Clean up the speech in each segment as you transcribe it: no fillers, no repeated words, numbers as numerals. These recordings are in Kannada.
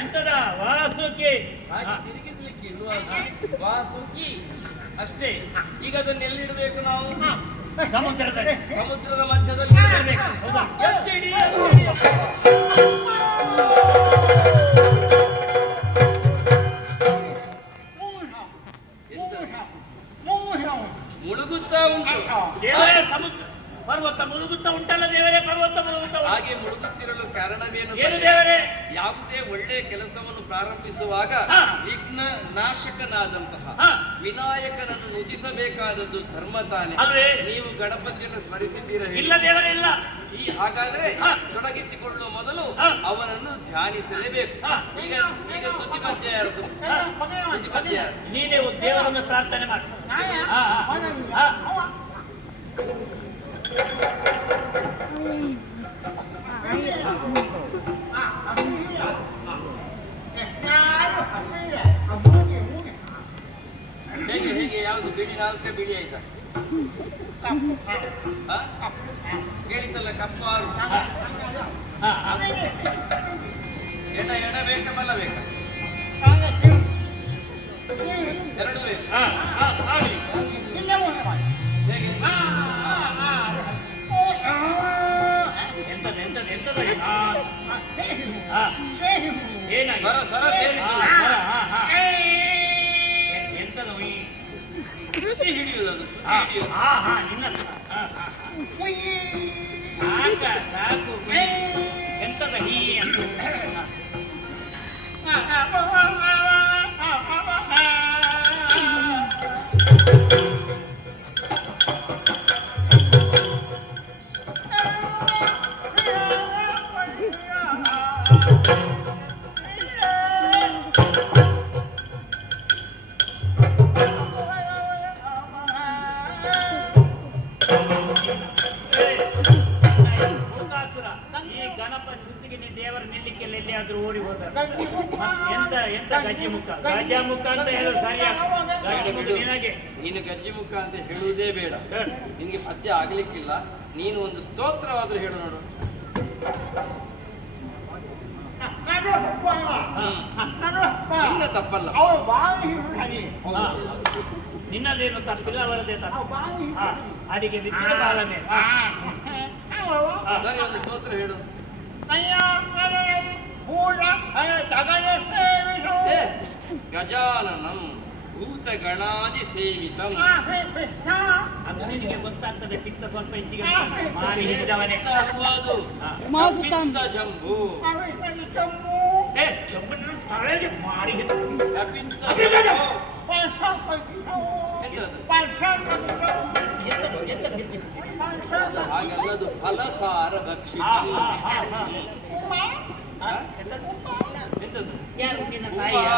ಎಂತದ ವಾಸುಕಿ ತಿರುಗಿಸ್ಲಿಕ್ಕೆ ವಾಸುಕಿ ಅಷ್ಟೇ. ಈಗ ಅದನ್ನ ಎಲ್ಲಿಡಬೇಕು ನಾವು? ಸಮುದ್ರದ ಮಧ್ಯದಲ್ಲಿ ಎತ್ತಿಡಿ. ಮುಳುಗುತ್ತಾ ಉಂಟು ಸಮುದ್ರ ಪರ್ವತ ಮುಳುಗುತ್ತಾ ಉಂಟಲ್ಲ ದೇವರೇ, ಪರ್ವತ ಮುಳುಗುತ್ತಾ. ಹಾಗೆ ಮುಳುಗುತ್ತಿರಲು ಕಾರಣವೇನು ದೇವರೇ? ಯಾವುದೇ ಒಳ್ಳೆಯ ಕೆಲಸವನ್ನು ಪ್ರಾರಂಭಿಸುವಾಗ ವಿಘ್ನ ನಾಶಕನಾದಂತಹ ವಿನಾಯಕನನ್ನು ನುಜಿಸಬೇಕಾದದ್ದು ಧರ್ಮ ತಾನೆ. ನೀವು ಗಣಪತಿಯನ್ನು ಸ್ಮರಿಸಿದ್ದೀರ? ಇಲ್ಲ ದೇವರೇ, ಇಲ್ಲ. ಹಾಗಾದ್ರೆ ತೊಡಗಿಸಿಕೊಳ್ಳುವ ಮೊದಲು ಅವನನ್ನು ಧ್ಯಾನಿಸಲೇಬೇಕು. ಈಗ ಈಗ ಸ್ತುತಿ ಪದ್ಯ ಯಾರದು? ಸ್ತುತಿ ಪದ್ಯ ನೀನೇ ದೇವರನ್ನು ಪ್ರಾರ್ಥನೆ ಮಾಡಿ. ಹೇಗೆ ಹೇಗೆ ಯಾವುದು ಬಿಡಿ? ನಾಲ್ಕೇ ಬಿಡಿ ಆಯ್ತಾ? ಕೇಳಿತಲ್ಲ ಕಪ್ಪಾರು. ಎಡ ಬೇಕಾ ಬಲ ಬೇಕಾ? ಎರಡು ಬೇಕು. ಹೇಗೆ? ಸರ ಸೇರಿಸಿ ಎಂತದ ಶ್ರುತಿ ಹಿಡಿಯುವುದು. ಸಾಕು ಎಂತದ ಹೀ ಅಂತ ಓಡಿ ಹೋದ. ಎಂತ ಗಜ್ಜಿ ಮುಖ ಅಂತ ಹೇಳೋದು ಸರಿಯಾಗಿ. ನೀನು ಗಜ್ಜಿ ಮುಖ ಅಂತ ಹೇಳುವುದೇ ಬೇಡ. ನಿನಗೆ ಪದ್ಯ ಆಗ್ಲಿಕ್ಕಿಲ್ಲ. ನೀನು ಒಂದು ಸ್ತೋತ್ರವಾದ್ರೂ ಹೇಳು ನೋಡು. ನಿನ್ನ ತಪ್ಪಲ್ಲ. ನಿನ್ನದೇನು ತಪ್ಪಿಲ್ಲ, ಅವರದೇ ತಪ್ಪು. ಅಡಿಗೆ ಬಿದ್ದರೆ ಬಾಳ ಮೇಲೆ. ಸರಿ, ಒಂದು ಸ್ತೋತ್ರ ಹೇಳು. ಗಜಾನನಂ ಭೂತಗಣಾದಿ ಸೇವಿತಂ. ಅದು ನಿನಗೆ ಗೊತ್ತಾಗ್ತದೆ. ಪಿತ್ತ ಸ್ವಲ್ಪ ಹೆಚ್ಚಿಗೆ ಮಾರಿ ಹಿಡಿದವನೇ. ಕಪಿತ್ತ ಜಂಬು ಮಾರಿ ಹಾಗಲ್ಲದು ಫಲಸಾರ ಭಕ್ಷಿ. ಯಾರು ನಿನ್ನ ತಾಯಿಯ?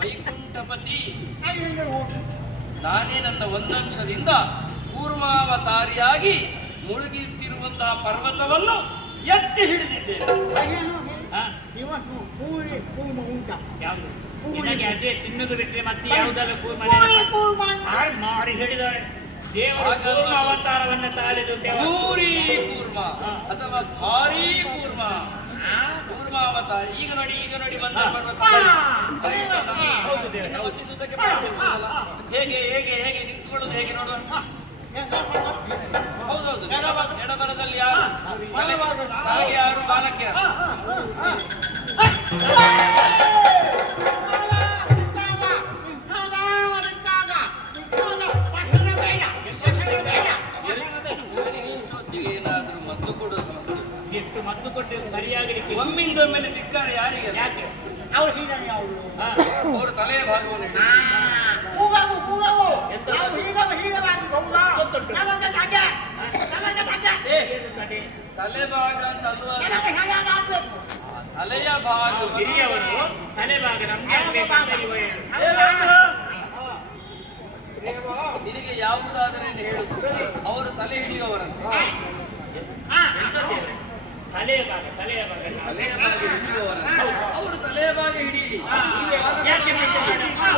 ವೈಕುಂಠಪತಿ ನಾನೇ ನನ್ನ ಒಂದಂಶದಿಂದ ಕೂರ್ಮಾವತಾರಿಯಾಗಿ ಮುಳುಗಿತ್ತಿರುವಂತಹ ಪರ್ವತವನ್ನು ಎತ್ತಿ ಹಿಡಿದಿದ್ದೇನೆ. ಅದೇ ತಿನ್ನುದು ಬಿಟ್ಟರೆ ಮತ್ತೆ ಯಾವುದೆಲ್ಲ ಮಾಡಿ ಹೇಳಿದ್ದಾರೆ. ದೇವರು ಅವತಾರವನ್ನು ತಾಳಿದು ಭೂರಿ ಕೂರ್ಮ ಅಥವಾ ಭಾರೀ ಕೂರ್ಮ ಕೂರ್ಮಾವತಾರ. ಈಗ ನೋಡಿ ಬಂದ ಪರ್ವತ ಹೇಗೆ ಹೇಗೆ ಹೇಗೆ ನಿಂತುಕೊಳ್ಳೋದು ಹೇಗೆ ನೋಡುವ. ಹೌದೌದು, ಎಡಬಲದಲ್ಲಿ ಯಾರು ಹಾಗೆ ಯಾರು ಬಾಲಕ್ಕೆ ಯಾರು. ಏನಾದ್ರೂ ಮದ್ದು ಕೊಡುವ ಸಮಸ್ಯೆ. ಎಷ್ಟು ಮದ್ದು ಕೊಟ್ಟು ಸರಿಯಾಗಲಿಕ್ಕೆ ಒಮ್ಮಿಂದೊಮ್ಮೆಲೆ ಧಿಕ್ಕಾರ ಯಾರಿಗೆ? ಯಾಕೆ ಅವರು ತಲೆಯ ಭಾಗವನ್ನು ಏನು ತಲೆ? ತಲೆ ಭಾಗ ಅಂತ ಅಲ್ವಾ? ನನಗೆ ಹೇಗೆ ಆಗ್ಬೇಕು? ತಲೆಯ ಭಾಗ ಹಿರಿಯವರು ತಲೆ ಭಾಗ ನಮ್ಗೆ ಆಗ್ಬೇಕಂತ ಇವ ಹೇಳು. ನಿನಗೆ ಯಾವುದಾದರೆ ಹೇಳು. ಅವರು ತಲೆ ಹಿಡಿಯುವವರಂತೆ. ಎಂತದ್ದು ಇವ್ರೆ? ತಲೆಯ ಭಾಗ ತಲೆಯ ಭಾಗ ಹಿಡಿಯುವವರಂತೆ. ಅವರು ತಲೆಯ ಭಾಗ ಹಿಡಿಯಿರಿ. ಯಾಕೆ ಮಾಡ್ತೀರಾ?